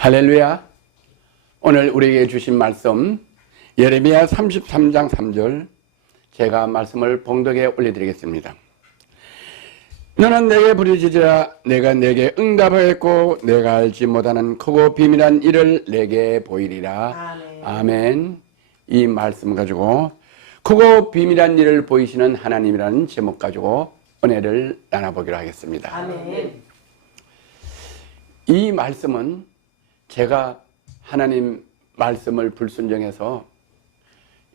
할렐루야. 오늘 우리에게 주신 말씀 예레미야 33장 3절 제가 말씀을 봉독에 올려드리겠습니다. 너는 내게 부르짖으라. 내가 내게 응답하였고 내가 알지 못하는 크고 비밀한 일을 내게 보이리라. 아멘. 아멘. 이 말씀 가지고 크고 비밀한 일을 보이시는 하나님이라는 제목 가지고 은혜를 나눠보기로 하겠습니다. 아멘. 이 말씀은 제가 하나님 말씀을 불순종해서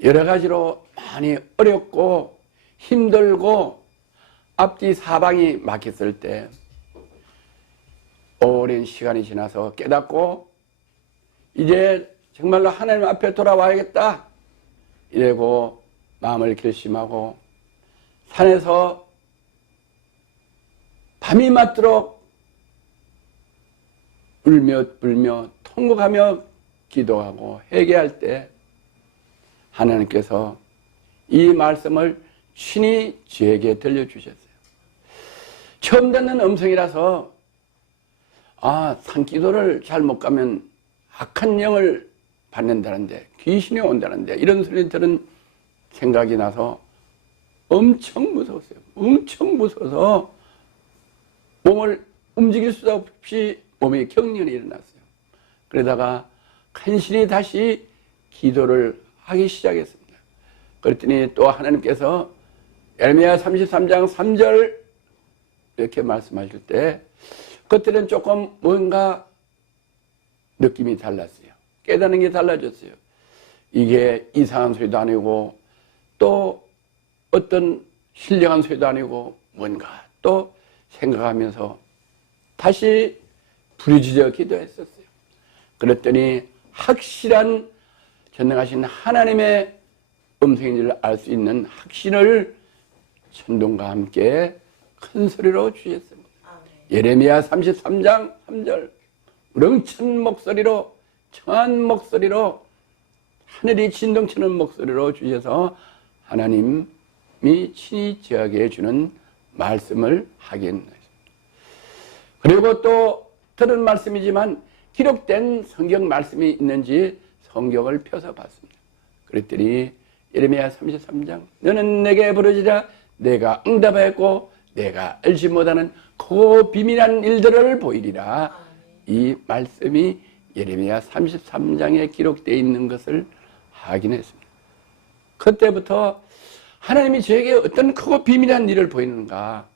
여러 가지로 많이 어렵고 힘들고 앞뒤 사방이 막혔을 때 오랜 시간이 지나서 깨닫고 이제 정말로 하나님 앞에 돌아와야겠다 이러고 마음을 결심하고 산에서 밤이 맞도록 울며 불며 통곡하며 기도하고 회개할 때 하나님께서 이 말씀을 친히 저에게 들려주셨어요. 처음 듣는 음성이라서 산기도를 잘 못 가면 악한 영을 받는다는데 귀신이 온다는데 이런 소리 들은 생각이 나서 엄청 무서웠어요. 엄청 무서워서 몸을 움직일 수 없이 몸에 경련이 일어났어요. 그러다가 간신히 다시 기도를 하기 시작했습니다. 그랬더니 또 하나님께서 예레미야 33장 3절 이렇게 말씀하실 때 그때는 조금 뭔가 느낌이 달랐어요. 깨닫는 게 달라졌어요. 이게 이상한 소리도 아니고 또 어떤 신령한 소리도 아니고 뭔가 또 생각하면서 다시 부르짖어 기도했었어요. 그랬더니 확실한 전능하신 하나님의 음성인 줄 알 수 있는 확신을 천둥과 함께 큰 소리로 주셨습니다. 예레미야 33장 3절 우렁찬 목소리로 청한 목소리로 하늘이 진동치는 목소리로 주셔서 하나님이 친히 저에게 주는 말씀을 하겠습니다. 그리고 또 들은 말씀이지만 기록된 성경 말씀이 있는지 성경을 펴서 봤습니다. 그랬더니 예레미야 33장 너는 내게 부르짖으라. 내가 응답하였고 내가 알지 못하는 크고 비밀한 일들을 보이리라. 이 말씀이 예레미야 33장에 기록되어 있는 것을 확인했습니다. 그때부터 하나님이 저에게 어떤 크고 비밀한 일을 보이는가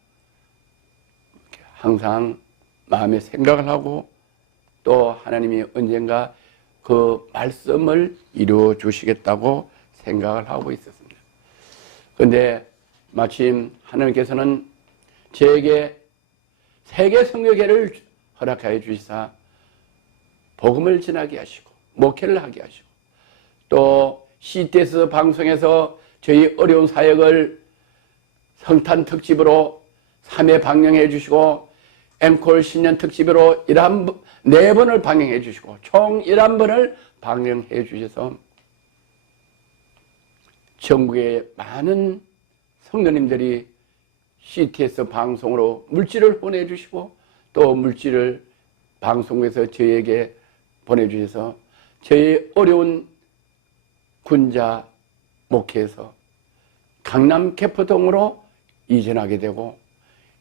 항상 마음에 생각을 하고 또 하나님이 언젠가 그 말씀을 이루어 주시겠다고 생각을 하고 있었습니다. 그런데 마침 하나님께서는 저에게 세계 선교회를 허락하여 주시사 복음을 전하게 하시고 목회를 하게 하시고 또 CTS 방송에서 저희 어려운 사역을 성탄 특집으로 3회 방영해 주시고 앵콜 신년 특집으로 4번을 방영해 주시고 총 11번을 방영해 주셔서 전국의 많은 성도님들이 CTS 방송으로 물질을 보내주시고 또 물질을 방송에서 저희에게 보내주셔서 저희 어려운 군자 목회에서 강남 개포동으로 이전하게 되고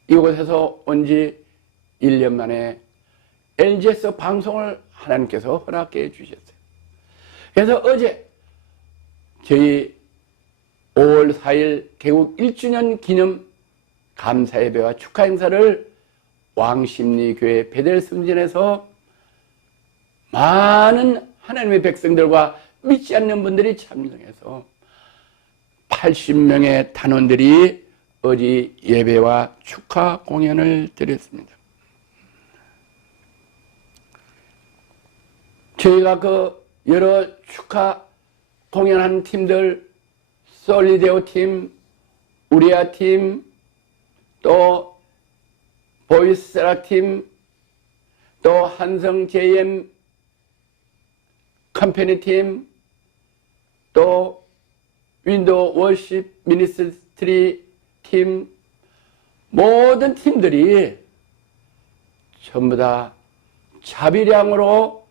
이곳에서 온 지 1년 만에 LG에서 방송을 하나님께서 허락해 주셨어요. 그래서 어제 저희 5월 4일 개국 1주년 기념 감사예배와 축하 행사를 왕십리교회 베델성전에서 많은 하나님의 백성들과 믿지 않는 분들이 참여해서 80명의 단원들이 어제 예배와 축하 공연을 드렸습니다. 저희가 그 여러 축하 공연한 팀들 솔리데오 팀, 우리아 팀, 또 보이스라 팀, 또 한성 JM 컴퍼니 팀, 또 윈도우 워십 미니스트리 팀, 모든 팀들이 전부 다 자비량으로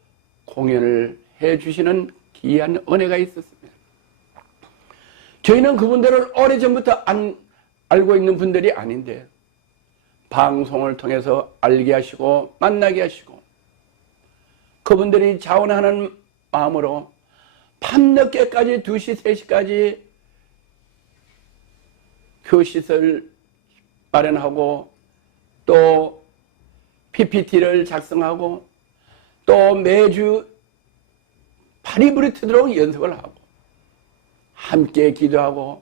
공연을 해주시는 귀한 은혜가 있었습니다. 저희는 그분들을 오래전부터 알고 있는 분들이 아닌데 방송을 통해서 알게 하시고 만나게 하시고 그분들이 자원하는 마음으로 밤늦게까지 2시, 3시까지 교실을 마련하고 또 PPT를 작성하고 또 매주 발이 부르트도록 연습을 하고 함께 기도하고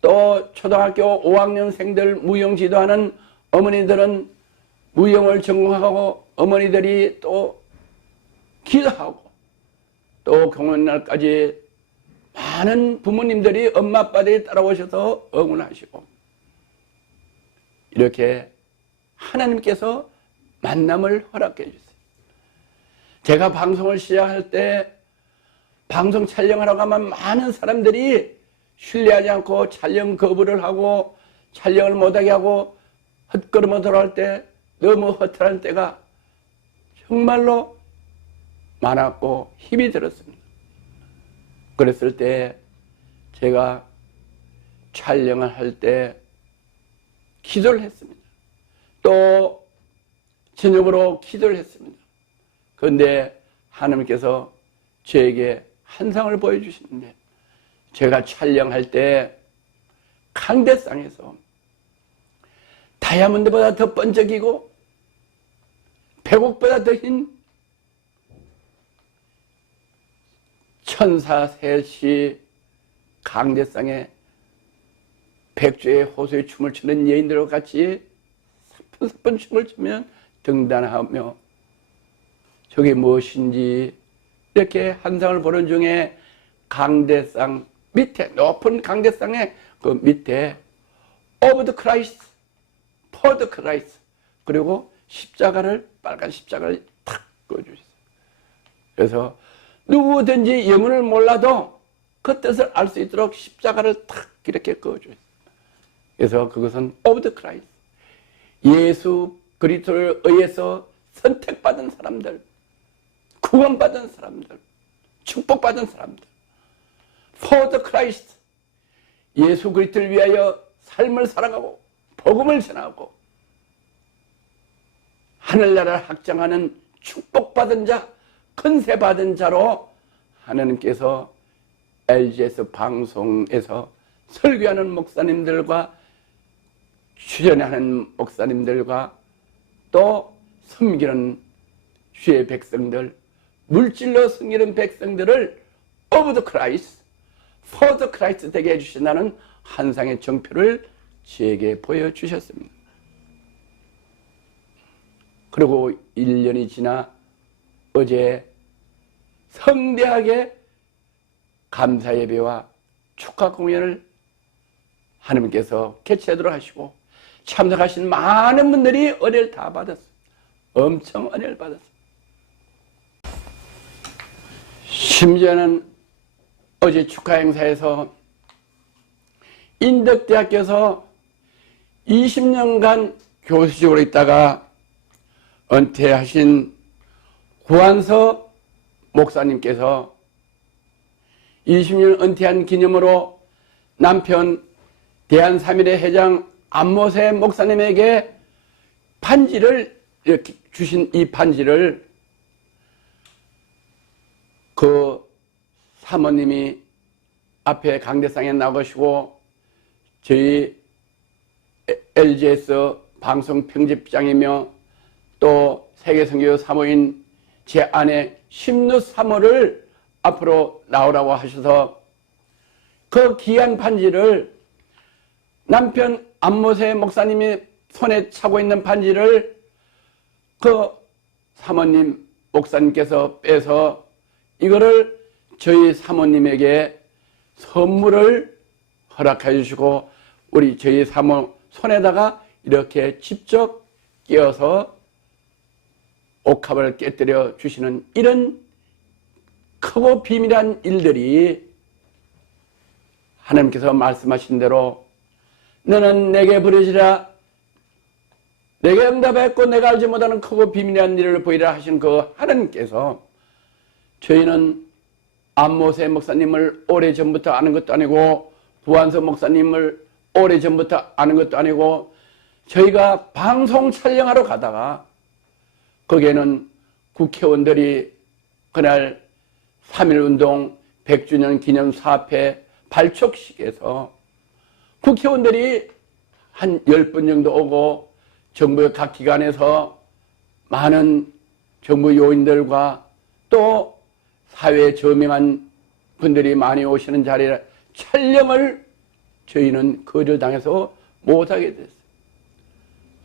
또 초등학교 5학년생들 무용 지도하는 어머니들은 무용을 전공하고 어머니들이 또 기도하고 또 공연날까지 많은 부모님들이 엄마 아빠들이 따라오셔서 응원하시고 이렇게 하나님께서 만남을 허락해 주세요. 제가 방송을 시작할 때 방송 촬영하러 가면 많은 사람들이 신뢰하지 않고 촬영 거부를 하고 촬영을 못하게 하고 헛걸음을 돌아올 때 너무 허탈한 때가 정말로 많았고 힘이 들었습니다. 그랬을 때 제가 촬영을 할 때 기도를 했습니다. 또 저녁으로 기도를 했습니다. 그런데 하나님께서 저에게 환상을 보여주시는데 제가 촬영할 때 강대상에서 다이아몬드보다 더 번쩍이고 백옥보다 더 흰 천사 셋이 강대상에 백조의 호수의 춤을 추는 여인들과 같이 사뿐사뿐 춤을 추면 등단하며 저게 무엇인지 이렇게 환상을 보는 중에 강대상 밑에 높은 강대상의 그 밑에 of the Christ, for the Christ 그리고 십자가를 빨간 십자가를 탁 그어주셨어요. 그래서 누구든지 영문을 몰라도 그 뜻을 알 수 있도록 십자가를 탁 이렇게 그어주셨어요. 그래서 그것은 of the Christ, 예수 그리스도를 의해서 선택받은 사람들, 구원받은 사람들, 축복받은 사람들, for the Christ, 예수 그리스도를 위하여 삶을 살아가고 복음을 전하고 하늘나라를 확장하는 축복받은 자, 건세받은 자로 하나님께서 LGS 방송에서 설교하는 목사님들과 출연하는 목사님들과 또 섬기는 주의 백성들, 물질로 섬기는 백성들을 of the Christ, for the Christ 되게 해주신다는 환상의 정표를 저에게 보여주셨습니다. 그리고 1년이 지나 어제 성대하게 감사 예배와 축하 공연을 하나님께서 개최하도록 하시고 참석하신 많은 분들이 은혜를 다 받았어요. 엄청 은혜를 받았어요. 심지어는 어제 축하 행사에서 인덕대학교에서 20년간 교수직으로 있다가 은퇴하신 구한서 목사님께서 20년 은퇴한 기념으로 남편 대한삼일의 회장 안모세 목사님에게 반지를 이렇게 주신 이 반지를 그 사모님이 앞에 강대상에 나가시고 저희 LGS 방송 편집장이며 또 세계선교 사모인 제 아내 심루 사모를 앞으로 나오라고 하셔서 그 귀한 반지를 남편 안모세 목사님이 손에 차고 있는 반지를 그 사모님 목사님께서 빼서 이거를 저희 사모님에게 선물을 허락해 주시고 우리 저희 사모 손에다가 이렇게 직접 끼워서 옥합을 깨뜨려 주시는 이런 크고 비밀한 일들이 하나님께서 말씀하신 대로 너는 내게 부르시라 내게 응답했고 내가 알지 못하는 크고 비밀한 일을 보이라 하신 그 하나님께서 저희는 안모세 목사님을 오래전부터 아는 것도 아니고 부안석 목사님을 오래전부터 아는 것도 아니고 저희가 방송 촬영하러 가다가 거기에는 국회의원들이 그날 3.1운동 100주년 기념 사업회 발족식에서 국회의원들이 한 10분 정도 오고 정부의 각 기관에서 많은 정부 요인들과 또 사회에 저명한 분들이 많이 오시는 자리에 촬영을 저희는 거절당해서 못하게 됐어요.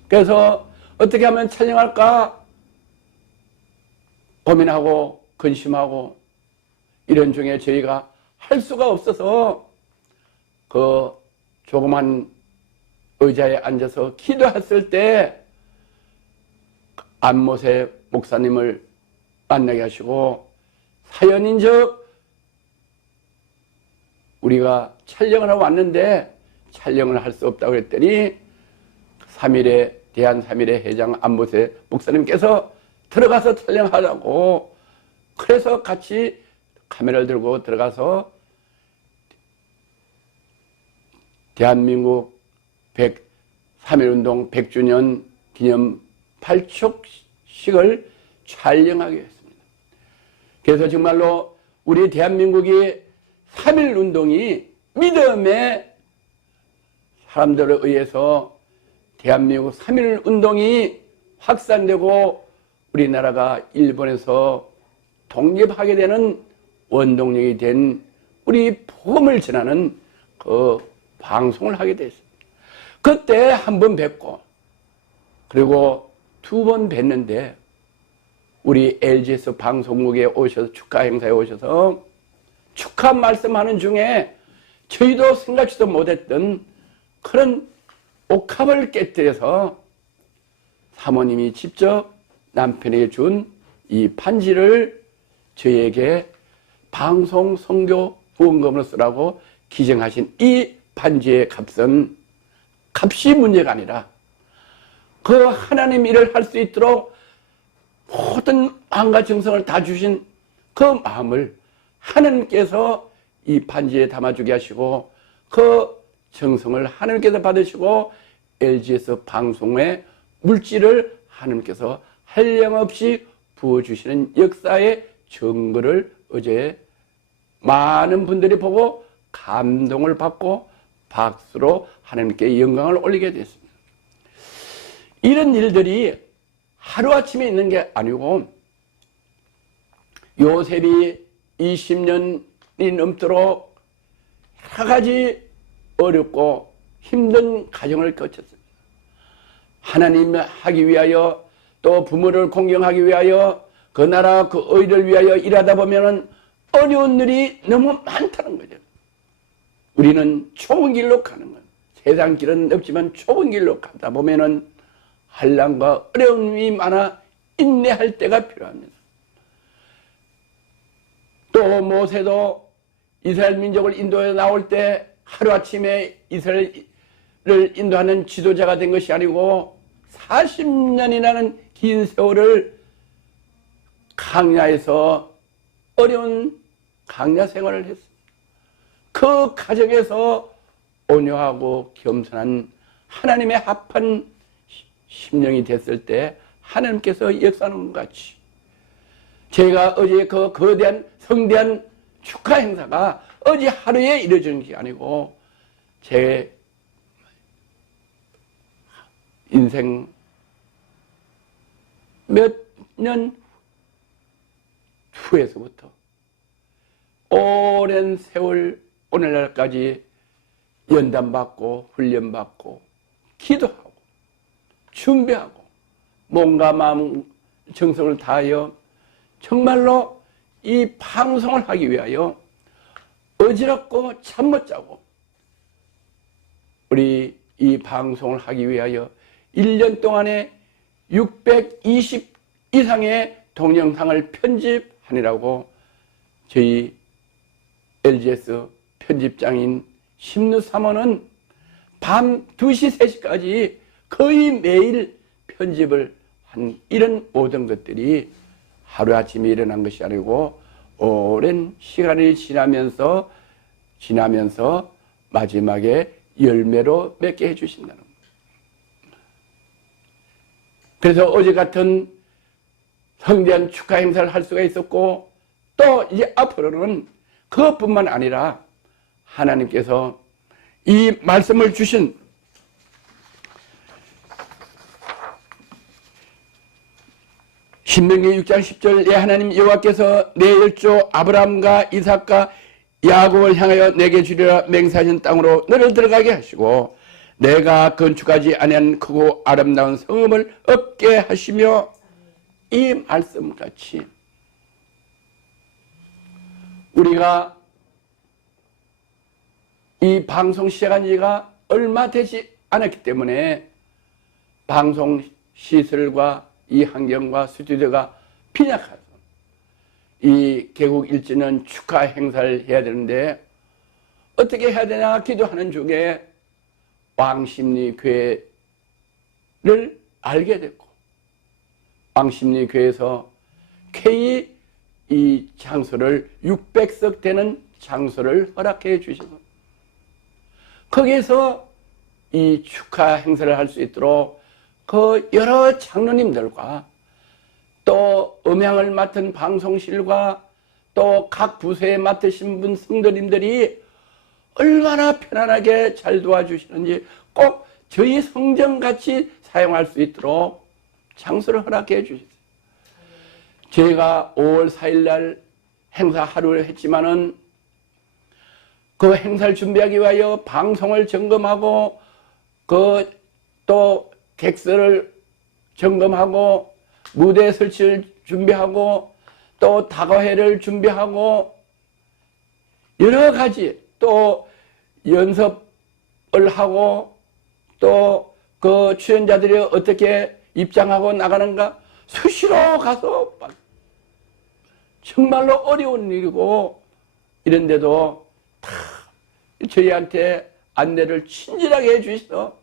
그래서 어떻게 하면 촬영할까 고민하고 근심하고 이런 중에 저희가 할 수가 없어서 그 조그만 의자에 앉아서 기도했을 때 안모세 목사님을 만나게 하시고 사연인적 우리가 촬영을 하고 왔는데 촬영을 할 수 없다고 그랬더니 대한3.1의 회장 안모세 목사님께서 들어가서 촬영하라고 그래서 같이 카메라를 들고 들어가서 대한민국 3.1운동 100주년 기념 발족식을 촬영하게 했습니다. 그래서 정말로 우리 대한민국이 3.1운동이 믿음의 사람들에 의해서 대한민국 3.1운동이 확산되고 우리나라가 일본에서 독립하게 되는 원동력이 된 우리 복음을 전하는 그 방송을 하게 됐습니다. 그때 한 번 뵙고 그리고 2번 뵀는데 우리 LGS 방송국에 오셔서 축하 행사에 오셔서 축하 말씀하는 중에 저희도 생각지도 못했던 그런 옥합을 깨뜨려서 사모님이 직접 남편에게 준 이 반지를 저희에게 방송 선교 후원금으로 쓰라고 기증하신 이 반지의 값은 값이 문제가 아니라 그 하나님 일을 할 수 있도록 모든 마음과 정성을 다 주신 그 마음을 하나님께서 이 반지에 담아주게 하시고 그 정성을 하나님께서 받으시고 LGS 방송의 물질을 하나님께서 한량없이 부어주시는 역사의 증거를 어제 많은 분들이 보고 감동을 받고 박수로 하나님께 영광을 올리게 됐습니다. 이런 일들이 하루아침에 있는 게 아니고 요셉이 20년이 넘도록 여러 가지 어렵고 힘든 과정을 거쳤습니다. 하나님 하기 위하여 또 부모를 공경하기 위하여 그 나라 그 의를 위하여 일하다 보면은 어려운 일이 너무 많다는 거죠. 우리는 좁은 길로 가는 거예요. 세상 길은 넓지만 좁은 길로 가다 보면은 환난과 어려움이 많아 인내할 때가 필요합니다. 또 모세도 이스라엘 민족을 인도해 나올 때 하루아침에 이스라엘을 인도하는 지도자가 된 것이 아니고 40년이라는 긴 세월을 강야에서 어려운 강야 생활을 했습니다. 그 과정에서 온유하고 겸손한 하나님의 합한 심령이 됐을 때 하나님께서 역사하는 것 같이 제가 어제 그 거대한 성대한 축하 행사가 어제 하루에 이루어진 게 아니고 제 인생 몇 년 후에서부터 오랜 세월 오늘날까지 연단받고 훈련받고 기도하고 준비하고 몸과 마음 정성을 다하여 정말로 이 방송을 하기 위하여 어지럽고 잠 못 자고 우리 이 방송을 하기 위하여 1년 동안에 620 이상의 동영상을 편집하느라고 저희 LGS 편집장인 심루 사모는 밤 2시, 3시까지 거의 매일 편집을 한 이런 모든 것들이 하루아침에 일어난 것이 아니고 오랜 시간이 지나면서 마지막에 열매로 맺게 해주신다는 거예요. 그래서 어제 같은 성대한 축하 행사를 할 수가 있었고, 또 이제 앞으로는 그것뿐만 아니라 하나님께서 이 말씀을 주신 신명기 6장 10절 내 하나님 여호와께서 내 열조 아브라함과 이삭과 야곱을 향하여 내게 주리라 맹세하신 땅으로 너를 들어가게 하시고 내가 건축하지 아니한 크고 아름다운 성읍을 얻게 하시며, 이 말씀같이 우리가 이 방송 시작한 지가 얼마 되지 않았기 때문에 방송 시설과 이 환경과 스튜디오가 빈약해서 이 개국 일주년 축하 행사를 해야 되는데 어떻게 해야 되나 기도하는 중에 왕십리교회를 알게 됐고, 왕십리교회에서 K 이 장소를 600석 되는 장소를 허락해 주셔서 거기에서 이 축하 행사를 할 수 있도록 그 여러 장로님들과 또 음향을 맡은 방송실과 또 각 부서에 맡으신 분 성도님들이 얼마나 편안하게 잘 도와주시는지 꼭 저희 성전같이 사용할 수 있도록 장소를 허락해 주셨어요. 제가 5월 4일 날 행사 하루를 했지만은 그 행사를 준비하기 위하여 방송을 점검하고 또 객석을 점검하고 무대 설치를 준비하고 또 다과회를 준비하고 여러 가지 또 연습을 하고 또 그 출연자들이 어떻게 입장하고 나가는가 수시로 가서 정말로 어려운 일이고, 이런데도 다 저희한테 안내를 친절하게 해주셔서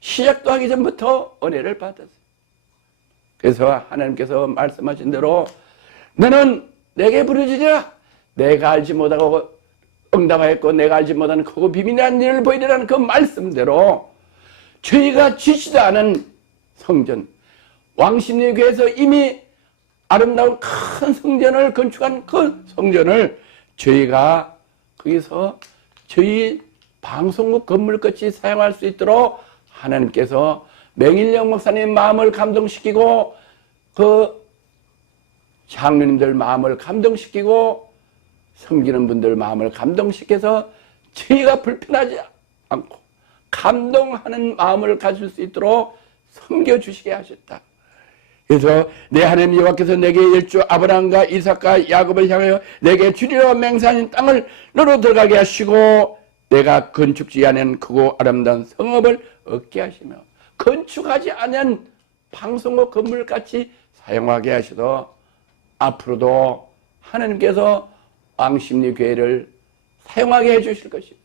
시작도 하기 전부터 은혜를 받았어요. 그래서 하나님께서 말씀하신 대로 너는 내게 부르짖으라 내가 알지 못하고 응답하였고 내가 알지 못하는 크고 비밀한 일을 보이리라는 그 말씀대로 저희가 지지도 않은 성전, 왕십리교회에서 이미 아름다운 큰 성전을 건축한 그 성전을 저희가 거기서 저희 방송국 건물같이 사용할 수 있도록 하나님께서 맹일영 목사님 마음을 감동시키고 그 장로님들 마음을 감동시키고 섬기는 분들 마음을 감동시켜서 저희가 불편하지 않고 감동하는 마음을 가질 수 있도록 섬겨주시게 하셨다. 그래서 내 하나님 여호와께서 내게 열조 아브라함과 이삭과 야곱을 향하여 내게 주리라 맹세하신 땅을 너로 들어가게 하시고 내가 건축지 않은 크고 아름다운 성읍을 얻게 하시며 건축하지 않은 방송국 건물같이 사용하게 하셔서 앞으로도 하나님께서 왕십리교회를 사용하게 해주실 것이고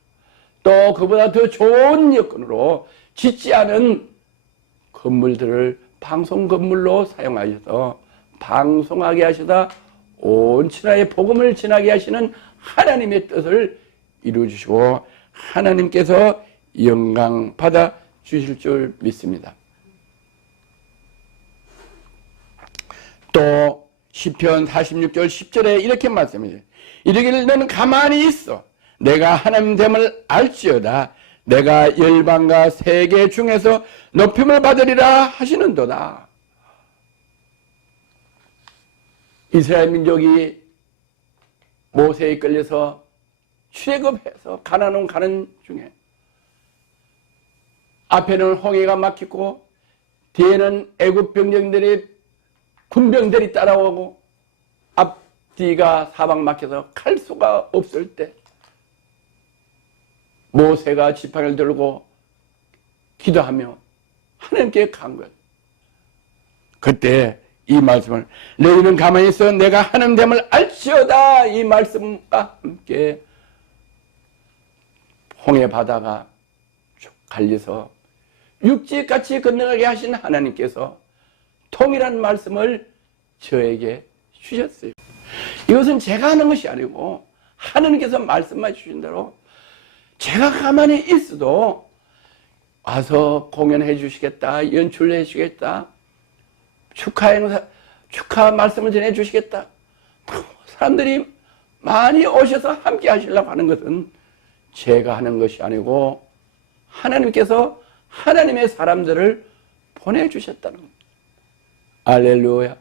또 그보다 더 좋은 여건으로 짓지 않은 건물들을 방송 건물로 사용하셔서 방송하게 하시다 온 천하의 복음을 전하게 하시는 하나님의 뜻을 이루어주시고 하나님께서 영광 받아 주실 줄 믿습니다. 또 시편 46절 10절에 이렇게 말씀해요. 이르기를 너는 가만히 있어 내가 하나님됨을 알지어다 내가 열방과 세계 중에서 높임을 받으리라 하시는도다. 이스라엘 민족이 모세에 끌려서 출애굽해서 가나안 가는 중에 앞에는 홍해가 막히고 뒤에는 애굽 병정들이 군병들이 따라오고 앞뒤가 사방 막혀서 갈 수가 없을 때 모세가 지팡이를 들고 기도하며 하나님께 간 거예요. 그때 이 말씀을 너희는 가만히 있어 내가 하나님됨을 알지어다 이 말씀과 함께 홍해 바다가 쭉 갈려서 육지같이 건너가게 하신 하나님께서 통일한 말씀을 저에게 주셨어요. 이것은 제가 하는 것이 아니고 하느님께서 말씀해 주신 대로 제가 가만히 있어도 와서 공연해 주시겠다, 연출해 주시겠다, 축하 말씀을 전해 주시겠다. 사람들이 많이 오셔서 함께 하시려고 하는 것은 제가 하는 것이 아니고 하나님께서 하나님의 사람들을 보내주셨다는 겁니다. 알렐루야.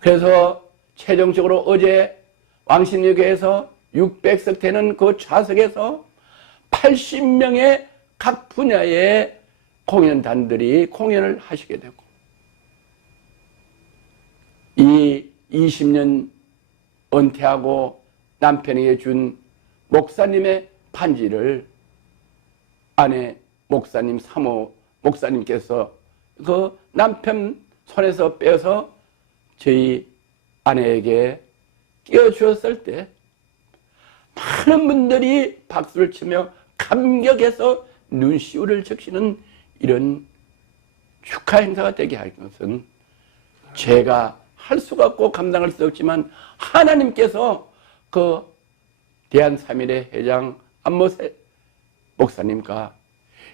그래서 최종적으로 어제 왕십리교에서 600석 되는 그 좌석에서 80명의 각 분야의 공연단들이 공연을 하시게 되고, 이 20년 은퇴하고 남편에게 준 목사님의 반지를 아내 목사님, 사모 목사님께서 그 남편 손에서 빼서 저희 아내에게 끼워주었을 때 많은 분들이 박수를 치며 감격해서 눈시울을 적시는 이런 축하 행사가 되게 할 것은 제가 할 수가 없고 감당할 수 없지만 하나님께서 그 대한삼일의 회장 안모세 목사님과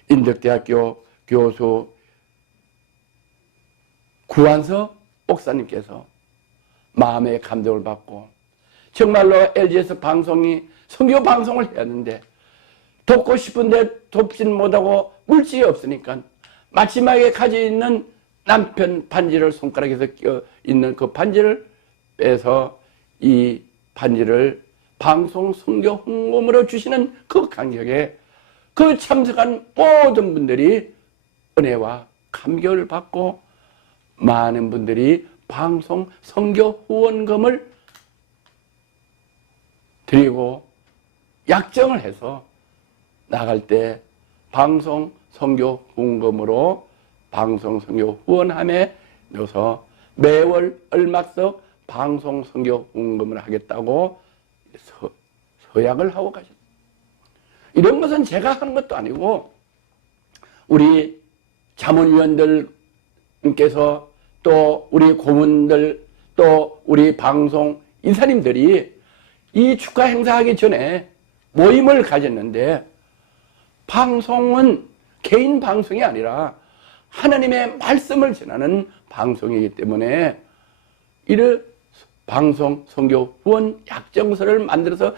인덕대학교 교수 구한서 목사님께서 마음의 감동을 받고 정말로 LG에서 방송이 선교 방송을 해야 하는데 돕고 싶은데 돕지는 못하고 물질이 없으니까 마지막에 가지고 있는 남편 반지를 손가락에서 끼어 있는 그 반지를 빼서 이 반지를 방송 선교 홍보물로 주시는 그 간격에 그 참석한 모든 분들이 은혜와 감격을 받고 많은 분들이 방송 선교 후원금을 드리고 약정을 해서 나갈 때 방송 선교 후원금으로 방송 선교 후원함에 넣어서 매월 얼마씩 방송 선교 후원금을 하겠다고 서약을 하고 가셨어요. 이런 것은 제가 하는 것도 아니고 우리 자문위원들께서 또 우리 고문들 또 우리 방송 이사님들이 이 축하 행사하기 전에 모임을 가졌는데, 방송은 개인 방송이 아니라 하나님의 말씀을 전하는 방송이기 때문에 이를 방송 선교 후원 약정서를 만들어서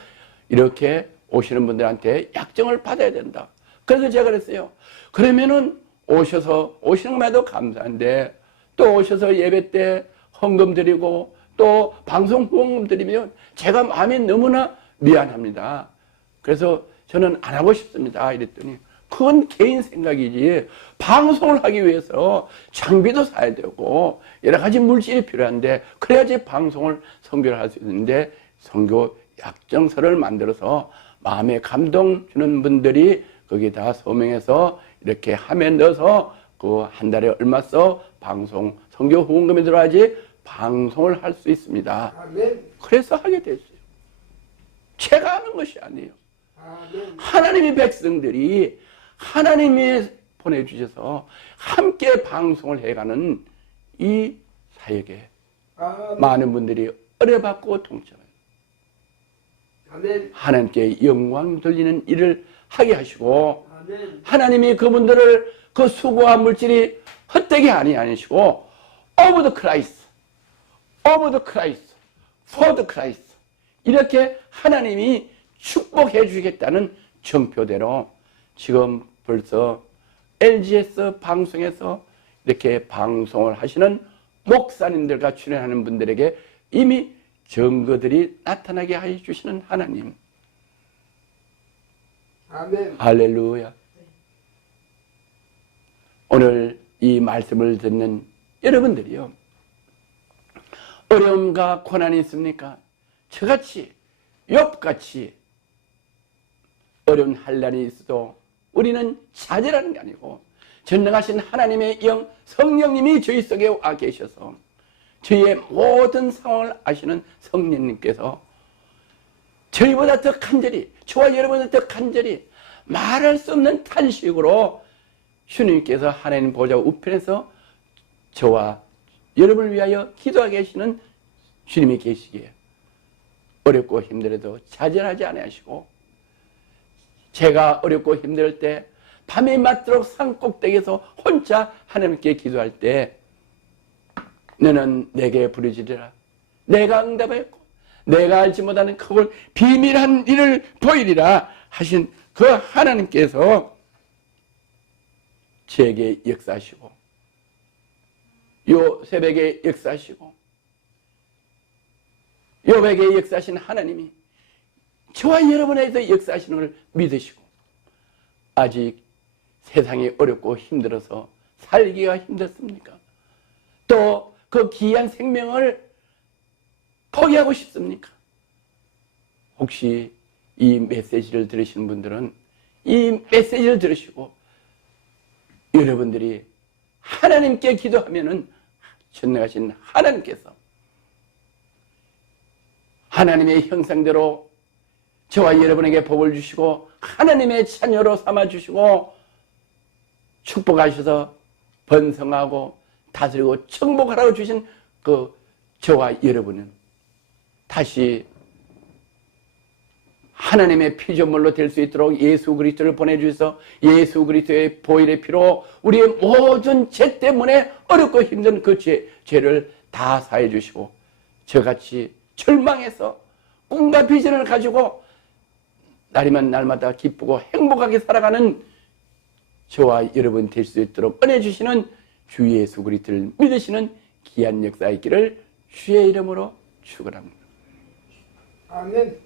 이렇게 오시는 분들한테 약정을 받아야 된다. 그래서 제가 그랬어요. 그러면은 오시는 것만도 감사한데 또 오셔서 예배 때 헌금 드리고 또 방송 후원금 드리면 제가 마음이 너무나 미안합니다. 그래서 저는 안 하고 싶습니다. 이랬더니 그건 개인 생각이지 방송을 하기 위해서 장비도 사야 되고 여러 가지 물질이 필요한데 그래야지 방송을 선교를 할 수 있는데 선교 약정서를 만들어서 마음에 감동 주는 분들이 거기다 서명해서 이렇게 함에 넣어서 그 한 달에 얼마 써 방송 선교 후원금이 들어야지 방송을 할 수 있습니다. 아멘. 그래서 하게 됐어요. 제가 하는 것이 아니에요. 아멘. 하나님의 백성들이 하나님이 보내주셔서 함께 방송을 해가는 이 사역에 아멘. 많은 분들이 의뢰받고 동참해요. 아멘. 하나님께 영광 돌리는 일을 하게 하시고 아멘. 하나님이 그분들을 그 수고와 물질이 헛되게 아니시고 of the Christ, of the Christ, for the Christ 이렇게 하나님이 축복해 주시겠다는 정표대로 지금 벌써 LGS 방송에서 이렇게 방송을 하시는 목사님들과 출연하는 분들에게 이미 증거들이 나타나게 해주시는 하나님. 아멘. 할렐루야. 오늘 이 말씀을 듣는 여러분들이요, 어려움과 고난이 있습니까? 저같이 욥같이 어려운 환난이 있어도 우리는 좌절하는 게 아니고 전능하신 하나님의 영 성령님이 저희 속에 와 계셔서 저희의 모든 상황을 아시는 성령님께서 저희보다 더 간절히, 저와 여러분보다 더 간절히 말할 수 없는 탄식으로 주님께서 하나님 보좌 우편에서 저와 여러분을 위하여 기도하게 하시는 주님이 계시기에 어렵고 힘들어도 좌절하지 아니하시고, 제가 어렵고 힘들 때 밤이 맞도록 산 꼭대기에서 혼자 하나님께 기도할 때 너는 내게 부르짖으라 내가 응답하였고 내가 알지 못하는 그걸 비밀한 일을 보이리라 하신 그 하나님께서 제게 역사하시고 요 새벽에 역사하시고 요백에 역사하신 하나님이 저와 여러분에서 역사하시는 걸 믿으시고, 아직 세상이 어렵고 힘들어서 살기가 힘들습니까? 또 그 귀한 생명을 포기하고 싶습니까? 혹시 이 메시지를 들으시는 분들은 이 메시지를 들으시고 여러분들이 하나님께 기도하면은 전능하신 하나님께서 하나님의 형상대로 저와 여러분에게 복을 주시고 하나님의 자녀로 삼아주시고 축복하셔서 번성하고 다스리고 정복하라고 주신 그 저와 여러분은 다시 하나님의 피조물로 될 수 있도록 예수 그리스도를 보내주셔서 예수 그리스도의 보혈의 피로 우리의 모든 죄 때문에 어렵고 힘든 그 죄를 다 사해 주시고 저같이 절망해서 꿈과 비전을 가지고 날이면 날마다 기쁘고 행복하게 살아가는 저와 여러분 될 수 있도록 은혜 주시는 주 예수 그리스도를 믿으시는 귀한 역사 있기를 주의 이름으로 축원합니다. 아멘.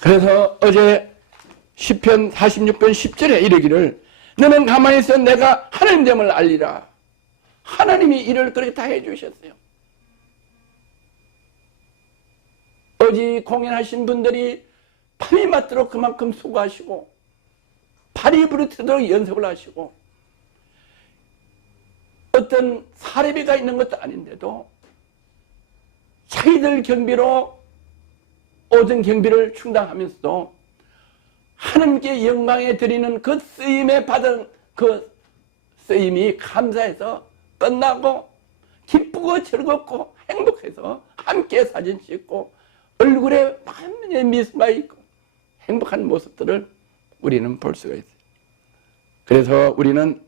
그래서 어제 시편 46편 10절에 이르기를 너는 가만히 있어 내가 하나님 됨을 알리라. 하나님이 이를 그렇게 다 해주셨어요. 어제 공연하신 분들이 밤이 맞도록 그만큼 수고하시고 발이 부르트도록 연습을 하시고 어떤 사례비가 있는 것도 아닌데도 자기들 경비로 모든 경비를 충당하면서도 하나님께 영광에 드리는 그 쓰임에 받은 그 쓰임이 감사해서 끝나고 기쁘고 즐겁고 행복해서 함께 사진 찍고 얼굴에 만면의 미소가 있고 행복한 모습들을 우리는 볼 수가 있어요. 그래서 우리는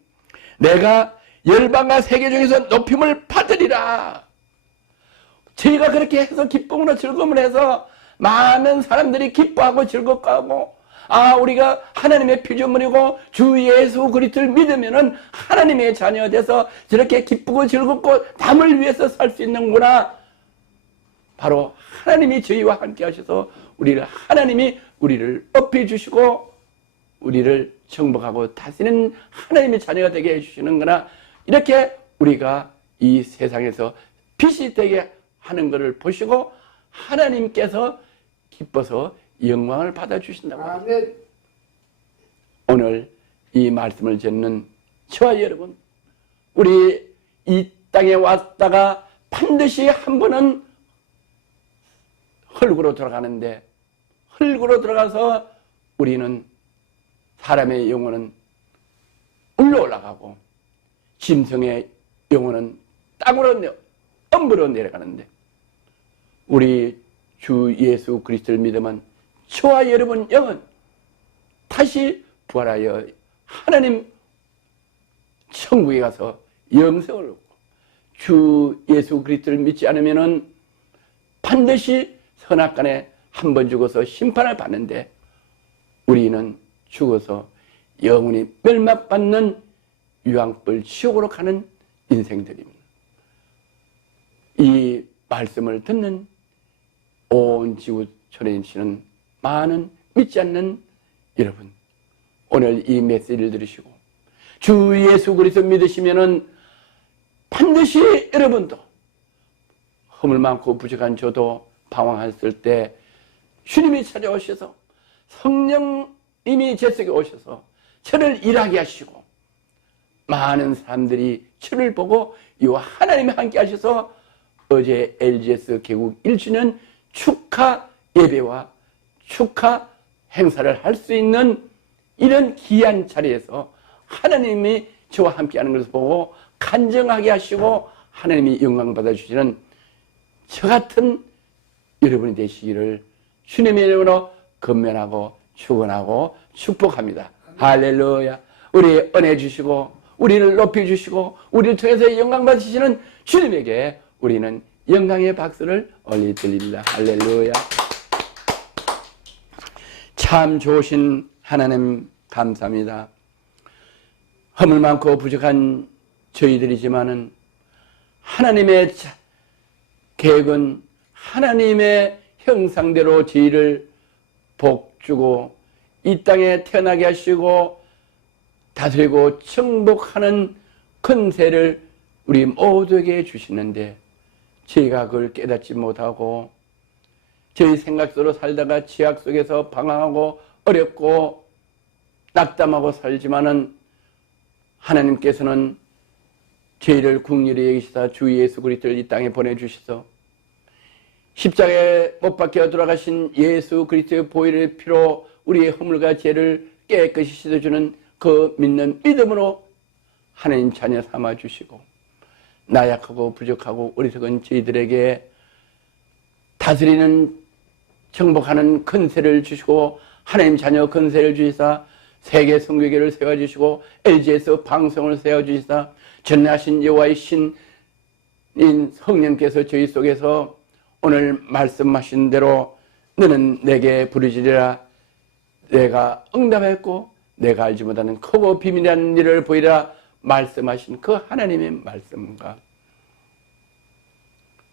내가 열방과 세계 중에서 높임을 받으리라. 저희가 그렇게 해서 기쁨으로 즐거움을 해서 많은 사람들이 기뻐하고 즐겁고 우리가 하나님의 피조물이고 주 예수 그리스도를 믿으면은 하나님의 자녀가 돼서 저렇게 기쁘고 즐겁고 남을 위해서 살 수 있는구나. 바로 하나님이 저희와 함께 하셔서 하나님이 우리를 업해 주시고 우리를 정복하고 다스리는 하나님의 자녀가 되게 해주시는 거나 이렇게 우리가 이 세상에서 빛이 되게 하는 것을 보시고 하나님께서 기뻐서 영광을 받아주신다고 합니다. 아멘. 오늘 이 말씀을 듣는 저와 여러분, 우리 이 땅에 왔다가 반드시 한 번은 흙으로 돌아가는데 흙으로 들어가서 우리는 사람의 영혼은 물로 올라가고 짐승의 영혼은 땅으로 엄브로 내려가는데 우리 주 예수 그리스도를 믿으면 저와 여러분 영은 다시 부활하여 하나님 천국에 가서 영생을 얻고 주 예수 그리스도를 믿지 않으면은 반드시 선악간에 한 번 죽어서 심판을 받는데 우리는 죽어서 영원히 멸망받는 유황불 지옥으로 가는 인생들입니다. 이 말씀을 듣는 온 지구촌에 계시는 많은 믿지 않는 여러분, 오늘 이 메시지를 들으시고 주 예수 그리스도 믿으시면은 반드시 여러분도 허물 많고 부족한 저도 방황했을 때 주님이 찾아오셔서 성령님이 제 속에 오셔서 저를 일하게 하시고 많은 사람들이 저를 보고 이 하나님이 함께 하셔서 어제 LGS 개국 1주년 축하 예배와 축하 행사를 할 수 있는 이런 귀한 자리에서 하나님이 저와 함께 하는 것을 보고 간증하게 하시고 하나님이 영광 받아주시는 저 같은 여러분이 되시기를 주님의 이름으로 건면하고 축원하고 축복합니다. 할렐루야. 우리 은혜 주시고 우리를 높여 주시고 우리를 통해서 영광 받으시는 주님에게 우리는 영광의 박수를 올려드립니다. 할렐루야. 참 좋으신 하나님 감사합니다. 허물 많고 부족한 저희들이지만은 하나님의 계획은 하나님의 형상대로 저희를 복주고 이 땅에 태어나게 하시고 다스리고 정복하는 권세를 우리 모두에게 주시는데 저희가 그걸 깨닫지 못하고 저희 생각대로 살다가 죄악 속에서 방황하고 어렵고 낙담하고 살지만은 하나님께서는 저희를 국률이 여기시사 주 예수 그리스도를 이 땅에 보내주시소 십자가에 못 박혀 돌아가신 예수 그리스도의 보혈의 피로 우리의 허물과 죄를 깨끗이 씻어주는 그 믿는 믿음으로 하나님 자녀 삼아주시고 나약하고 부족하고 어리석은 저희들에게 다스리는 정복하는 권세를 주시고 하나님 자녀 권세를 주시사 세계 선교회를 세워주시고 LG에서 방송을 세워주시사 전능하신 여호와의 신인 성령께서 저희 속에서 오늘 말씀하신 대로 너는 내게 부르짖으라 내가 응답했고 내가 알지 못하는 크고 비밀한 일을 보이라 말씀하신 그 하나님의 말씀과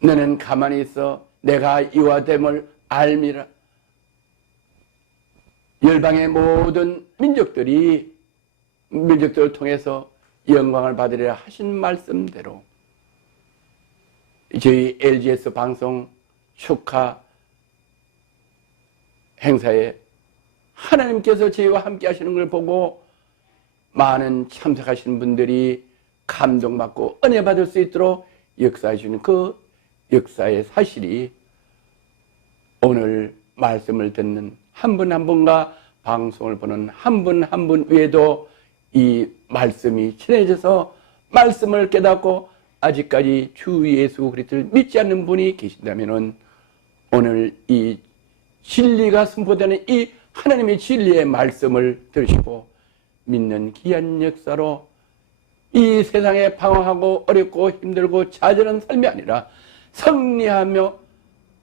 너는 가만히 있어 내가 이와 됨을 알미라. 열방의 모든 민족들을 통해서 영광을 받으리라 하신 말씀대로 저희 LGS 방송 축하 행사에 하나님께서 저희와 함께 하시는 걸 보고 많은 참석하시는 분들이 감동받고 은혜 받을 수 있도록 역사해 주는 그 역사의 사실이 오늘 말씀을 듣는 한 분 한 분과 방송을 보는 한 분 한 분 위에도 이 말씀이 친해져서 말씀을 깨닫고 아직까지 주 예수 그리스도를 믿지 않는 분이 계신다면 오늘 이 진리가 선포되는 이 하나님의 진리의 말씀을 들으시고 믿는 귀한 역사로 이 세상에 방황하고 어렵고 힘들고 좌절한 삶이 아니라 승리하며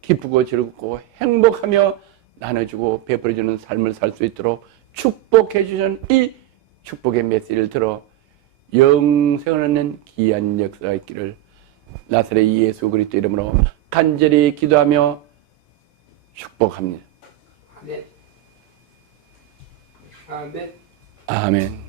기쁘고 즐겁고 행복하며 나눠주고 베풀어주는 삶을 살 수 있도록 축복해 주신 이 축복의 메시지를 들어 영생을 얻는 귀한 역사가 있기를 나사렛 예수 그리스도 이름으로 간절히 기도하며 축복합니다. 아멘. 아멘. 아멘.